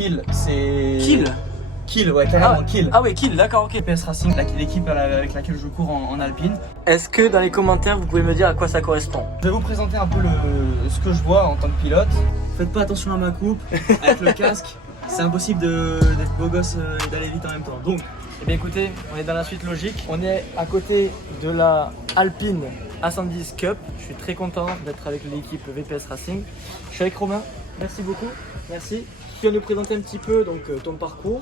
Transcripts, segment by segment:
Kill, c'est... Kill. Kill, ouais, carrément, Kill. Ah ouais, Kill, d'accord, ok. VPS Racing, l'équipe avec laquelle je cours en alpine. Est-ce que dans les commentaires, vous pouvez me dire à quoi ça correspond? Je vais vous présenter un peu ce que je vois en tant que pilote. Faites pas attention à ma coupe, avec le casque, c'est impossible d'être beau gosse et d'aller vite en même temps. Donc, Eh bien écoutez, on est dans la suite logique. On est à côté de la Alpine A110 Cup. Je suis très content d'être avec l'équipe VPS Racing. Je suis avec Romain. Merci beaucoup. Merci. Tu viens nous présenter un petit peu donc, ton parcours,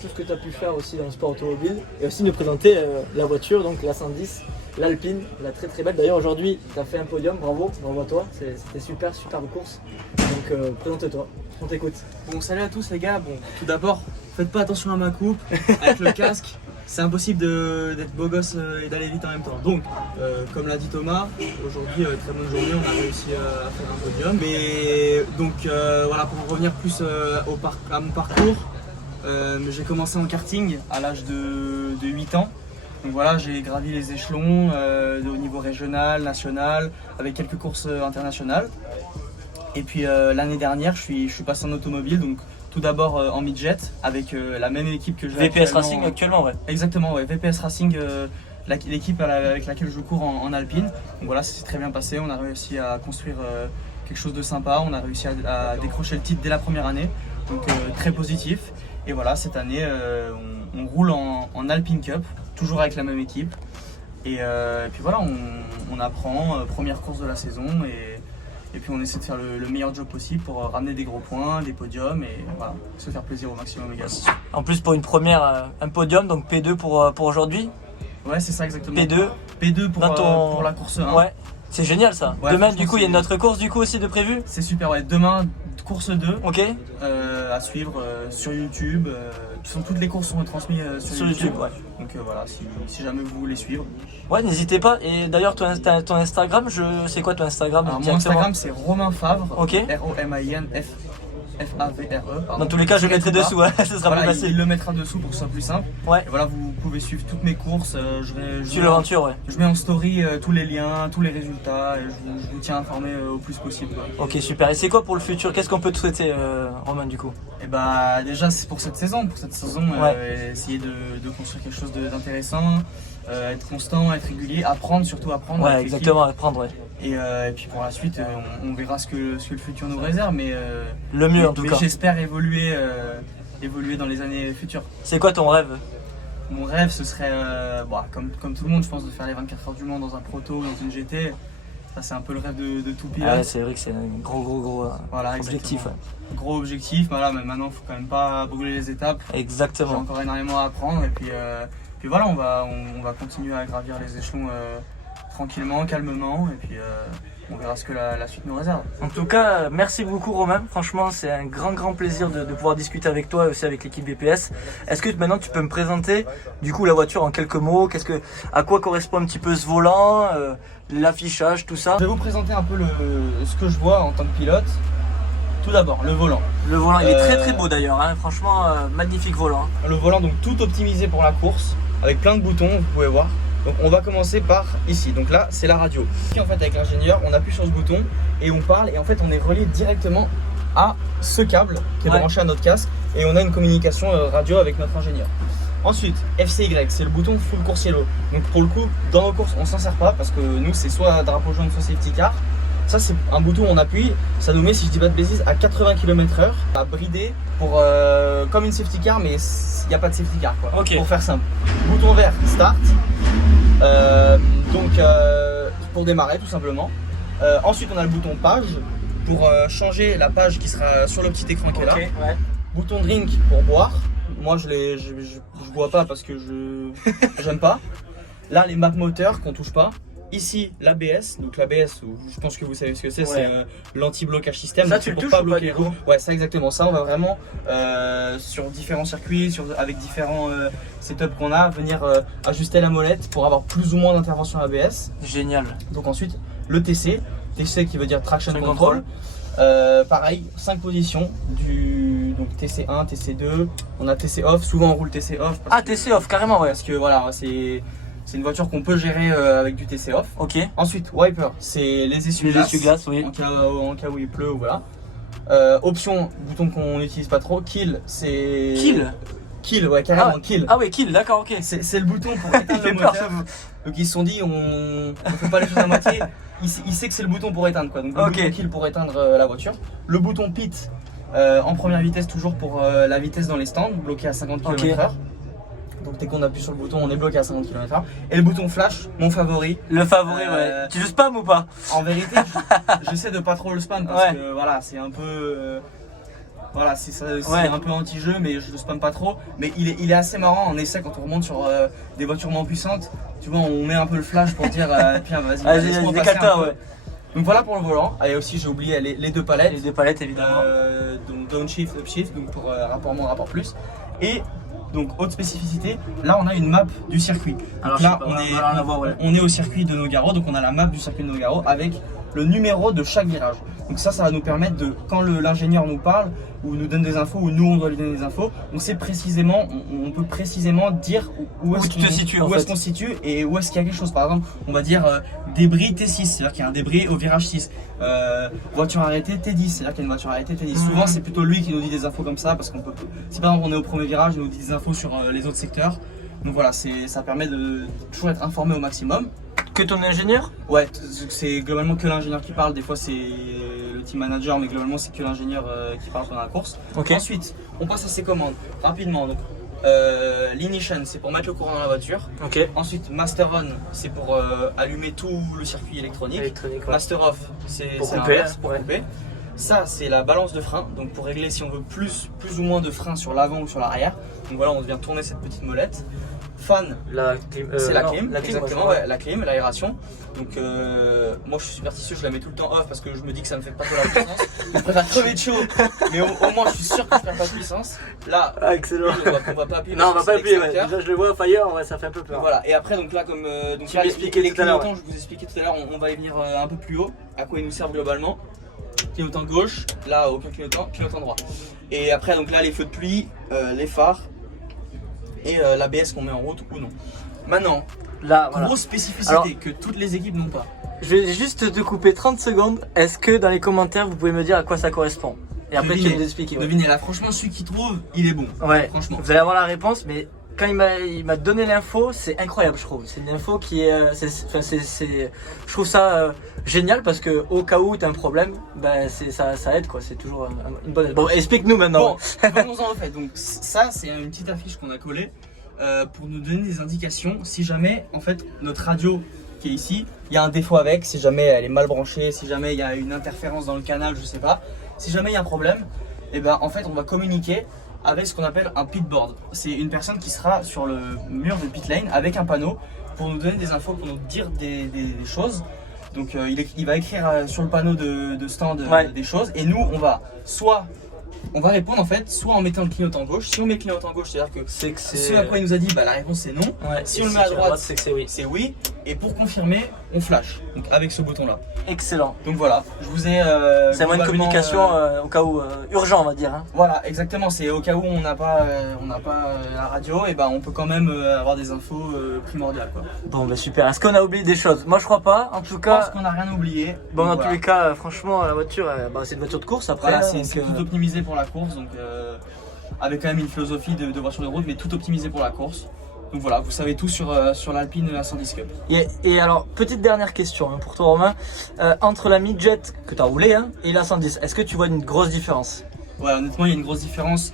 tout ce que tu as pu faire aussi dans le sport automobile et aussi nous présenter la voiture, donc la 110, l'Alpine, la très très belle. D'ailleurs aujourd'hui tu as fait un podium, bravo à toi, c'était superbe course. Donc présente-toi, on t'écoute. bon, salut à tous les gars. Bon, tout d'abord, faites pas attention à ma coupe, avec le casque. C'est impossible d'être beau gosse et d'aller vite en même temps. Donc, comme l'a dit Thomas, aujourd'hui, très bonne journée, on a réussi à faire un podium. Mais donc, voilà, pour revenir plus à mon parcours, j'ai commencé en karting à l'âge de 8 ans. Donc voilà, j'ai gravi les échelons au niveau régional, national, avec quelques courses internationales. Et puis l'année dernière, je suis passé en automobile. Donc, tout d'abord en midjet avec la même équipe que j'ai VPS Racing actuellement, ouais. Exactement, ouais, VPS Racing, l'équipe avec laquelle je cours en alpine. Donc voilà, ça s'est très bien passé, on a réussi à construire quelque chose de sympa, on a réussi à décrocher le titre dès la première année, donc très positif. Et voilà, cette année, on roule en Alpine Cup, toujours avec la même équipe. Et puis voilà, on apprend, première course de la saison. Et puis on essaie de faire le meilleur job possible pour ramener des gros points, des podiums et voilà, se faire plaisir au maximum également. En plus pour une première, un podium, donc P2 pour aujourd'hui. Ouais, c'est ça exactement. P2 pour la course 1. Ouais, c'est génial ça. Ouais, demain du coup il y a une autre course du coup aussi de prévu. C'est super, ouais. Demain, course 2. Ok. À suivre sur YouTube. Toutes les courses sont retransmises sur YouTube. Ouais. Donc voilà, si jamais vous voulez suivre. Ouais, n'hésitez pas. Et d'ailleurs, ton Instagram, c'est quoi ton Instagram? Alors, mon Instagram, c'est Romain Favre. Ok. ROMINFAVRE. Dans tous les cas, je le mettrai dessous, hein. Ce sera voilà, plus facile. Il le mettra dessous pour que ce soit plus simple. Ouais. Et voilà, vous pouvez suivre toutes mes courses. Sur l'aventure, ouais. Je mets en story tous les liens, tous les résultats. Et je vous tiens informé au plus possible. Ok, super. Et c'est quoi pour le futur? Qu'est-ce qu'on peut te souhaiter, Romain, du coup? Et bah, déjà, c'est pour cette saison. Essayer de construire quelque chose d'intéressant. Être constant, être régulier, surtout apprendre. Ouais, exactement, apprendre, ouais. Et puis pour la suite, on verra ce que le futur nous réserve, mais le mieux en tout cas. J'espère évoluer dans les années futures. C'est quoi ton rêve? Mon rêve, ce serait, comme tout le monde, je pense, de faire les 24 heures du Mans dans un proto, dans une GT. Ça, c'est un peu le rêve de tout pilote. Ah ouais, c'est vrai que c'est un gros voilà, objectif. Ouais. Gros objectif, voilà, mais maintenant, il faut quand même pas brûler les étapes. Exactement. J'ai encore énormément à apprendre et puis voilà, on va continuer à gravir les échelons tranquillement, calmement, et puis on verra ce que la suite nous réserve. En tout cas, merci beaucoup Romain, franchement c'est un grand plaisir de pouvoir discuter avec toi et aussi avec l'équipe VPS. Est-ce que maintenant tu peux me présenter du coup la voiture en quelques mots, à quoi correspond un petit peu ce volant, l'affichage, tout ça? Je vais vous présenter un peu ce que je vois en tant que pilote. Tout d'abord, le volant. Le volant, il est très beau d'ailleurs, hein. Franchement, magnifique volant. Le volant, donc tout optimisé pour la course, avec plein de boutons, vous pouvez voir. Donc on va commencer par ici, donc là c'est la radio. Ici, en fait, avec l'ingénieur, on appuie sur ce bouton et on parle, et en fait on est relié directement à ce câble qui est branché à notre casque, et on a une communication radio avec notre ingénieur. Ensuite, FCY, c'est le bouton full course yellow. Donc pour le coup, dans nos courses, on s'en sert pas parce que nous c'est soit drapeau jaune, soit safety car. Ça, c'est un bouton où on appuie, ça nous met, si je dis pas de bêtises, à 80 km/h, à brider pour, comme une safety car, mais il n'y a pas de safety car, quoi. Okay. Pour faire simple. Bouton vert, start, pour démarrer tout simplement. Ensuite, on a le bouton page pour changer la page qui sera sur le petit écran qui est là. Ouais. Bouton drink pour boire. Moi, je bois pas parce que j'aime pas. Là, les maps moteurs qu'on touche pas. Ici, l'ABS, donc l'ABS, je pense que vous savez ce que c'est, c'est l'anti-blocage système. Ça, tu le touches pas du coup? Ouais, c'est exactement ça. On va vraiment, sur différents circuits, avec différents setups qu'on a, venir ajuster la molette pour avoir plus ou moins d'intervention ABS. Génial. Donc ensuite, le TC qui veut dire Traction Control. Pareil, 5 positions, donc TC1, TC2, on a TC off, souvent on roule TC off. TC off, carrément, ouais. Parce que voilà, c'est une voiture qu'on peut gérer avec du TC off. Ok. Ensuite, wiper, c'est les essuie-glaces. Oui. En cas où il pleut, voilà. Option, bouton qu'on n'utilise pas trop, kill, c'est... Kill, ouais, carrément, kill. Ah ouais, kill, d'accord, ok. C'est le bouton pour éteindre le moteur. Donc ils se sont dit, on fait pas les choses à moitié. Il sait que c'est le bouton pour éteindre quoi. Donc le bouton kill pour éteindre la voiture. Le bouton pit en première vitesse toujours pour la vitesse dans les stands, bloqué à 50 km/h. Donc dès qu'on appuie sur le bouton, on est bloqué à 50 km/h. Et le bouton flash, mon favori. Le favori, ouais. Tu le spam ou pas? En vérité, j'essaie de pas trop le spam parce que voilà, c'est un peu... Voilà, c'est un peu anti-jeu, mais je le spamme pas trop. Mais il est assez marrant en essai quand on remonte sur des voitures moins puissantes. Tu vois, on met un peu le flash pour dire tiens, vas-y, décale-toi, ouais. Donc voilà pour le volant. Et aussi, j'ai oublié les deux palettes. Les deux palettes, évidemment. Donc downshift, upshift, donc pour rapport moins, rapport plus. Et donc, autre spécificité, là on a une map du circuit. Alors là, on est au circuit de Nogaro, donc on a la map du circuit de Nogaro avec le numéro de chaque virage. Donc ça va nous permettre de, quand l'ingénieur nous parle ou nous donne des infos ou nous on doit lui donner des infos, on sait précisément, on peut précisément dire où est-ce qu'on se situe et où est-ce qu'il y a quelque chose. Par exemple, on va dire débris T6, c'est-à-dire qu'il y a un débris au virage 6. Voiture arrêtée T10, c'est-à-dire qu'il y a une voiture arrêtée T10. Souvent c'est plutôt lui qui nous dit des infos comme ça parce qu'on peut, si par exemple on est au premier virage, il nous dit des infos sur les autres secteurs. Donc voilà, ça permet de toujours être informé au maximum. Que ton ingénieur? Ouais, c'est globalement que l'ingénieur qui parle, des fois c'est le team manager, mais globalement c'est que l'ingénieur qui parle pendant la course. Ensuite, on passe à ses commandes rapidement. Donc, l'ignition, c'est pour mettre le courant dans la voiture. Ensuite, master on, c'est pour allumer tout le circuit électronique. Master off, c'est pour couper. Ça, c'est la balance de frein, donc pour régler si on veut plus ou moins de frein sur l'avant ou sur l'arrière. Donc voilà, on vient tourner cette petite molette. Fan, c'est la clim, exactement, la clim, l'aération. Donc moi je suis superstitieux, je la mets tout le temps off parce que je me dis que ça ne fait pas trop la puissance. Je préfère crever de chaud, mais au moins je suis sûr que je perds pas de puissance. Là, excellent. On va pas appuyer. Non, on va pas appuyer, déjà je le vois fire, ça fait un peu peur. Voilà, et après donc là comme donc tu m'expliquais tout à l'heure, je vous expliquais tout à l'heure, on va y venir un peu plus haut, à quoi ils nous servent globalement. Clignotant gauche, là aucun clignotant droit. Et après donc là les feux de pluie, les phares et l'ABS qu'on met en route ou non. Maintenant, grosse spécificité que toutes les équipes n'ont pas. Je vais juste te couper 30 secondes. Est-ce que dans les commentaires vous pouvez me dire à quoi ça correspond? Et après tu vas nous expliquer. Devinez là, franchement celui qui trouve, il est bon. Ouais, franchement. Vous allez avoir la réponse, mais quand il m'a donné l'info, c'est incroyable je trouve. C'est une info qui est, je trouve ça génial parce que au cas où tu as un problème, ben ça aide quoi. C'est toujours une bonne aide. Bon, explique-nous maintenant. Bon, venons-en en fait. Donc ça c'est une petite affiche qu'on a collée pour nous donner des indications. Si jamais en fait notre radio qui est ici, il y a un défaut avec, si jamais elle est mal branchée, si jamais il y a une interférence dans le canal, je sais pas. Si jamais il y a un problème, et ben en fait on va communiquer avec ce qu'on appelle un pitboard. C'est une personne qui sera sur le mur de pit lane avec un panneau pour nous donner des infos, pour nous dire des choses. Donc il va écrire sur le panneau de stand des choses et nous on va répondre en fait, soit en mettant le clignotant gauche. Si on met le clignotant gauche, c'est-à-dire que ce à quoi il nous a dit, la réponse c'est non. Si on le met à droite, c'est que c'est oui. C'est oui. Et pour confirmer, on flash. Donc avec ce bouton là. Excellent. Donc voilà, je vous ai. C'est un moyen de communication au cas où urgent, on va dire. Hein. Voilà, exactement. C'est au cas où on n'a pas, la radio, et ben on peut quand même avoir des infos primordiales quoi. Bon, bah super. Est-ce qu'on a oublié des choses? Moi je crois pas. En tout cas, je pense qu'on n'a rien oublié. Bon, dans tous les cas, franchement, la voiture, c'est une voiture de course après. Voilà, c'est tout optimisé pour la course, donc avec quand même une philosophie de voiture de route, mais tout optimisé pour la course. Donc voilà, vous savez tout sur l'Alpine A110 Cup. Et alors, petite dernière question pour toi Romain, entre la midget que tu as roulée et la 110, est-ce que tu vois une grosse différence? Ouais, honnêtement il y a une grosse différence.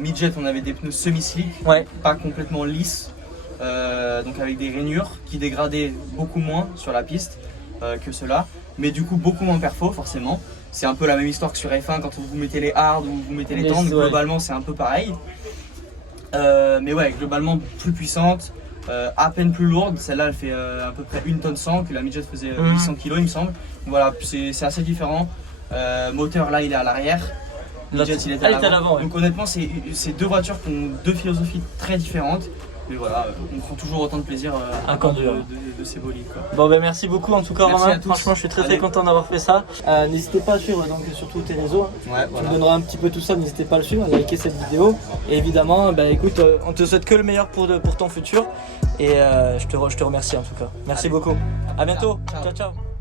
Midget on avait des pneus semi-slick, pas complètement lisses, donc avec des rainures qui dégradaient beaucoup moins sur la piste que ceux-là, mais du coup beaucoup moins perfo forcément. C'est un peu la même histoire que sur F1 quand vous mettez les hard ou vous mettez les tendres, globalement c'est un peu pareil. Mais ouais, globalement plus puissante, à peine plus lourde. Celle-là elle fait à peu près 1 tonne 100, que la midget faisait 800 kg il me semble. Donc voilà, c'est assez différent. Moteur là il est à l'arrière, midget il était à l'avant. Donc honnêtement c'est deux voitures qui ont deux philosophies très différentes. Mais voilà, on prend toujours autant de plaisir à conduire de ces bolides quoi. Bon ben merci beaucoup en tout cas Romain, franchement je suis très content d'avoir fait ça. N'hésitez pas à suivre donc surtout tes réseaux, tu me donneras un petit peu tout ça, n'hésitez pas à le suivre, à liker cette vidéo. Et évidemment, écoute, on te souhaite que le meilleur pour ton futur. Et je te remercie en tout cas. Merci beaucoup, à bientôt, ciao ciao.